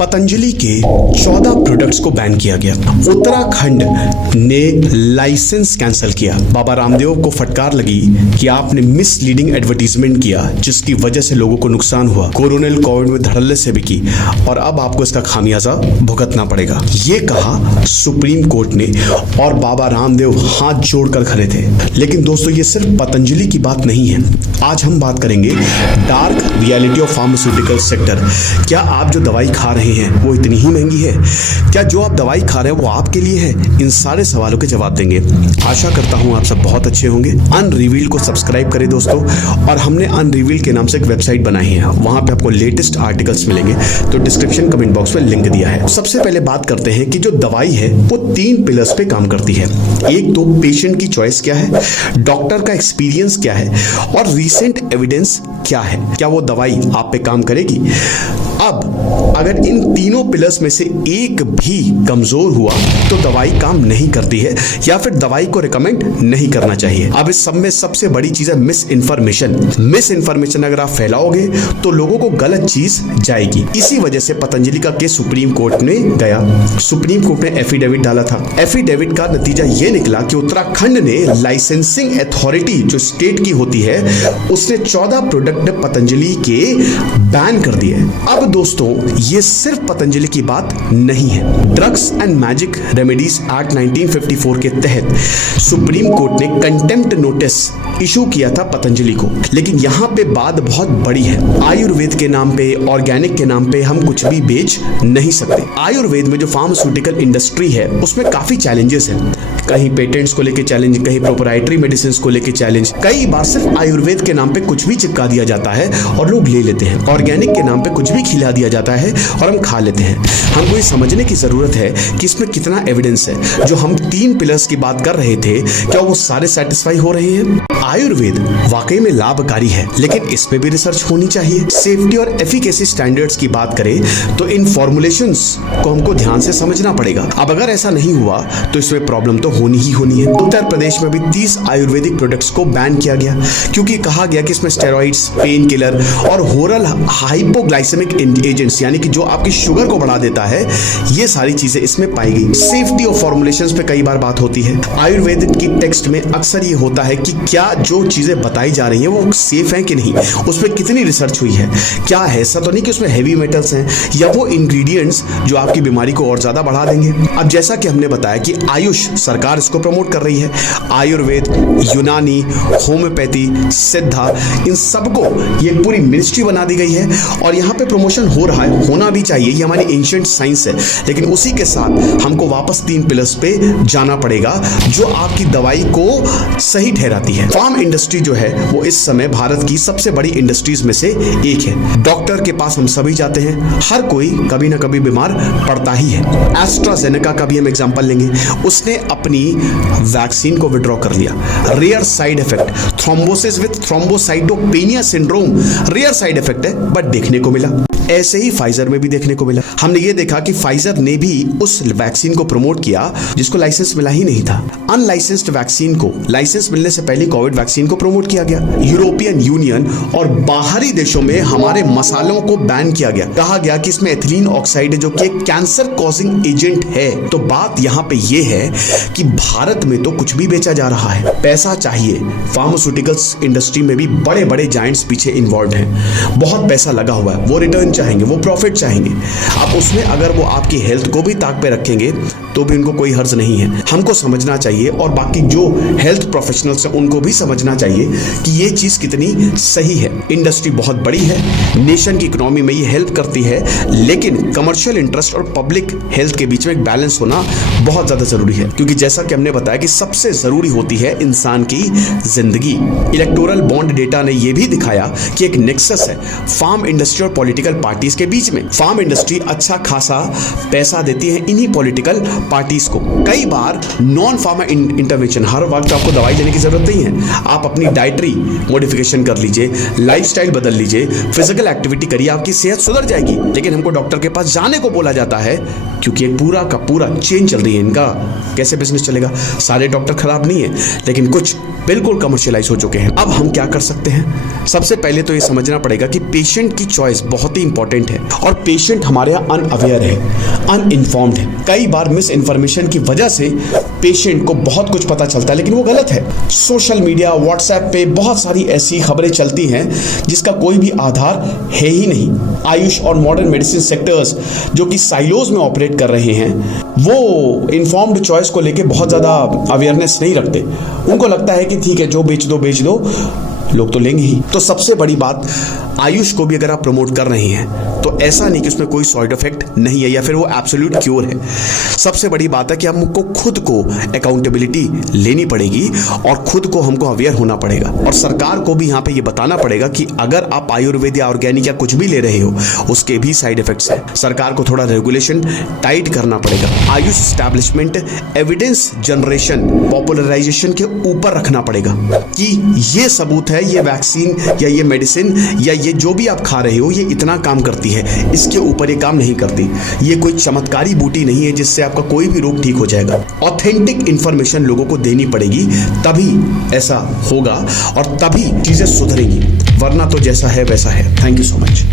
पतंजलि के 14 प्रोडक्ट्स को बैन किया गया। उत्तराखंड ने लाइसेंस कैंसिल किया। बाबा रामदेव को फटकार लगी कि आपने मिसलीडिंग एडवर्टीजमेंट किया जिसकी वजह से लोगों को नुकसान हुआ, कोरोनल कोविड में धड़ल्ले से भी की और अब आपको इसका खामियाजा भुगतना पड़ेगा। ये कहा सुप्रीम कोर्ट ने और बाबा रामदेव हाथ जोड़कर खड़े थे। लेकिन दोस्तों ये सिर्फ पतंजलि की बात नहीं है। आज हम बात करेंगे dark reality of pharmaceutical sector. क्या आप जो दवाई खा रहे हैं वो इतनी ही महंगी है? क्या जो आप दवाई खा रहे हैं वो आपके लिए है? इन सारे सवालों के जवाब देंगे। आशा करता हूं आप सब बहुत अच्छे होंगे। अनरिवील को सब्सक्राइब करें दोस्तों, और हमने अनरिवील के नाम से एक वेबसाइट बनाई है, वहां पे आपको लेटेस्ट आर्टिकल्स मिलेंगे, तो डिस्क्रिप्शन कमेंट बॉक्स में लिंक दिया है। सबसे पहले बात करते हैं कि जो दवाई है वो 3 पिलर्स पे काम करती है। एक तो पेशेंट की चॉइस क्या है, डॉक्टर का एक्सपीरियंस क्या है और रीसेंट एविडेंस क्या है, क्या वो दवाई आप पे काम करेगी। अब अगर इन तीनों पिलर्स में से एक भी कमजोर हुआ तो दवाई काम नहीं करती है या फिर दवाई को रिकमेंड नहीं करना चाहिए। अब इस सब में सबसे बड़ी चीज है मिस इन्फॉर्मेशन अगर आप फैलाओगे तो लोगों को गलत चीज जाएगी। इसी वजह से पतंजलि का केस सुप्रीम कोर्ट में गया। सुप्रीम कोर्ट ने एफिडेविट डाला था। एफिडेविट का नतीजा यह निकला कि उत्तराखंड ने लाइसेंसिंग अथॉरिटी जो स्टेट की होती है उसने 14 प्रोडक्ट पतंजलि के बैन कर दिए। अब दोस्तों ये सिर्फ पतंजलि की बात नहीं है। Drugs and magic remedies act 1954 के तहत सुप्रीम कोर्ट ने कंटेम्प्ट नोटिस इशू किया था पतंजलि को। लेकिन यहाँ पे बात बहुत बड़ी है। आयुर्वेद के नाम पे, ऑर्गेनिक के नाम पे हम कुछ भी बेच नहीं सकते। आयुर्वेद में जो फार्मास्यूटिकल इंडस्ट्री है उसमें काफी चैलेंजेस हैं। कहीं पेटेंट्स को लेके चैलेंज, कहीं प्रोप्राइटरी मेडिसिन को लेके चैलेंज। कई बार सिर्फ आयुर्वेद के नाम पे कुछ भी चिपका दिया जाता है और लोग ले लेते हैं। ऑर्गेनिक के नाम पे कुछ भी खिला दिया जाता है और हम खा लेते हैं। हमको ये समझने की जरूरत है कि इसमें कितना एविडेंस है। जो हम 3 पिलर्स की बात कर रहे थे, क्या वो सारे सेटिस्फाई हो रहे हैं? आयुर्वेद वाकई में लाभकारी है, लेकिन इस पे भी रिसर्च होनी चाहिए। सेफ्टी और एफिकेसी स्टैंडर्ड्स की बात करें तो इन फॉर्मुलेशंस को हमको ध्यान से समझना पड़ेगा। अब अगर ऐसा नहीं हुआ तो इसमें प्रॉब्लम तो होनी ही होनी है। उत्तर प्रदेश में भी 30 आयुर्वेदिक प्रोडक्ट्स को बैन किया गया क्योंकि कहा गया कि इसमें स्टेरॉइड्स, पेन किलर और ओरल हाइपोग्लाइसेमिक एजेंट्स यानी कि जो आपकी शुगर को बढ़ा देता है, ये सारी चीजें इसमें पाई गई। सेफ्टी और फॉर्मुलेशंस पे कई बार बात होती है। आयुर्वेद की टेक्स्ट में अक्सर ये होता है कि क्या जो चीजें बताई जा रही हैं वो सेफ हैं कि नहीं, उसमें कितनी रिसर्च हुई है, क्या है। ऐसा तो नहीं कि उसमें हैवी मेटल्स हैं या वो इंग्रेडिएंट्स जो आपकी बीमारी को और ज्यादा बढ़ा देंगे। अब जैसा कि हमने बताया कि आयुष सरकार इसको प्रमोट कर रही है। आयुर्वेद, यूनानी, होम्योपैथी, सिद्धा, इन सबको ये पूरी मिनिस्ट्री बना दी गई है और यहाँ पे प्रमोशन हो रहा है, होना भी चाहिए। ये हमारी एंशिएंट साइंस है। लेकिन उसी के साथ हमको वापस 3 पिलर्स पे जाना पड़ेगा जो आपकी दवाई को सही ठहराती है। फार्म इंडस्ट्री जो है वो इस समय भारत की सबसे बड़ी इंडस्ट्रीज में से एक है। डॉक्टर के पास हम सभी जाते हैं, हर कोई कभी ना कभी बीमार पड़ता ही है। एस्ट्राजेनेका का भी हम एग्जांपल लेंगे। उसने अपनी वैक्सीन को विड्रॉ कर लिया। Rare side effect, thrombosis with thrombocytopenia syndrome, rare side effect है बट देखने को मिला। ऐसे ही फाइजर में भी देखने को मिला। हमने ये देखा कि फाइजर ने भी उस वैक्सीन को प्रमोट किया जिसको लाइसेंस मिला ही नहीं था। अनलाइसेंस्ड वैक्सीन को लाइसेंस मिलने से पहले कोविड वैक्सीन को प्रमोट किया गया। यूरोपियन यूनियन और बाहरी देशों में हमारे मसालों को बैन किया गया। कहा गया कि इसमें एथिलीन ऑक्साइड जो कि एक कैंसर कॉजिंग एजेंट है। तो बात यहाँ पे ये है कि भारत में तो कुछ भी बेचा जा रहा है। पैसा चाहिए। फार्मास्यूटिकल्स इंडस्ट्री में भी बड़े बड़े जायंट्स पीछे इन्वॉल्व हैं। बहुत पैसा लगा हुआ है। वो रिटर्न चाहेंगे, वो प्रॉफिट चाहेंगे। अब उसमें अगर वो आपकी हेल्थ को भी ताक पे रखेंगे तो भी उनको कोई हर्ज नहीं है। हमको समझना चाहिए और बाकी जो हेल्थ प्रोफेशनल्स हैं उनको भी समझना चाहिए कि ये चीज कितनी सही है। इंडस्ट्री बहुत बड़ी है, नेशन की इकोनॉमी में ये हेल्प करती है, लेकिन कमर्शियल इंटरेस्ट और पब्लिक हेल्थ के बीच में एक बैलेंस होना बहुत ज्यादा जरूरी है। क्योंकि जैसा कि हमने बताया कि सबसे जरूरी होती है इंसान की जिंदगी। इलेक्टोरल बॉन्ड डेटा ने यह भी दिखाया कि एक नेक्सस है फार्म इंडस्ट्री और पॉलिटिकल पार्टीज के बीच में। फार्म इंडस्ट्री अच्छा खासा पैसा देती है इन्हीं पॉलिटिकल पार्टीज को। कई बार नॉन फार्मा इंटरवेंशन, हर वक्त आपको दवाई लेने की जरूरत नहीं है। आप अपनी डाइटरी मॉडिफिकेशन कर लीजिए, लाइफस्टाइल बदल लीजिए, फिजिकल एक्टिविटी करिए, आपकी सेहत सुधर जाएगी। लेकिन हमको डॉक्टर के पास जाने को बोला जाता है क्योंकि एक पूरा का पूरा चेन चल रही है इनका। कैसे बिजनेस बिजनेस चलेगा। सारे डॉक्टर खराब नहीं है, लेकिन कुछ बिल्कुल कमर्शियलाइज हो चुके हैं। अब हम क्या कर सकते हैं? सबसे पहले तो ये समझना पड़ेगा कि पेशेंट की चॉइस बहुत ही इंपॉर्टेंट है और पेशेंट हमारे यहाँ अनअवेयर है, अनइन्फॉर्म्ड है। कई बार मिस इन्फॉर्मेशन की वजह से पेशेंट को बहुत कुछ पता चलता है, लेकिन वो गलत है। सोशल मीडिया, व्हाट्सएप पे बहुत सारी ऐसी खबरें चलती हैं जिसका कोई भी आधार है ही नहीं। आयुष और मॉडर्न मेडिसिन सेक्टर्स जो कि साइलोज में ऑपरेट कर रहे हैं, वो इन्फॉर्म्ड चॉइस को लेके बहुत ज़्यादा अवेयरनेस नहीं रखते। उनको लगता है कि ठीक है, जो बेच दो, लोग तो लेंगे ही। तो सबसे बड़ी बात, आयुष को भी अगर आप प्रमोट कर रहे हैं तो ऐसा नहीं कि उसमें कोई साइड इफेक्ट नहीं है या फिर वो एब्सोल्यूट क्योर है। सबसे बड़ी बात है कि हमको खुद को अकाउंटेबिलिटी लेनी पड़ेगी और खुद को हमको अवेयर होना पड़ेगा। और सरकार को भी यहाँ पे ये बताना पड़ेगा कि अगर आप आयुर्वेद या ऑर्गेनिक या कुछ भी ले रहे हो, उसके भी साइड इफेक्ट्स हैं। सरकार को थोड़ा रेगुलेशन टाइट करना पड़ेगा। Ayush establishment evidence generation, popularisation के ऊपर रखना पड़ेगा कि ये सबूत है, ये वैक्सीन या ये मेडिसिन या ये जो भी आप खा रहे हो, ये इतना काम करती है, इसके ऊपर ये काम नहीं करती। ये कोई चमत्कारी बूटी नहीं है जिससे आपका कोई भी रोग ठीक हो जाएगा। ऑथेंटिक इंफॉर्मेशन लोगों को देनी पड़ेगी, तभी ऐसा होगा और तभी चीजें सुधरेंगी, वरना तो जैसा है वैसा है। Thank you so much.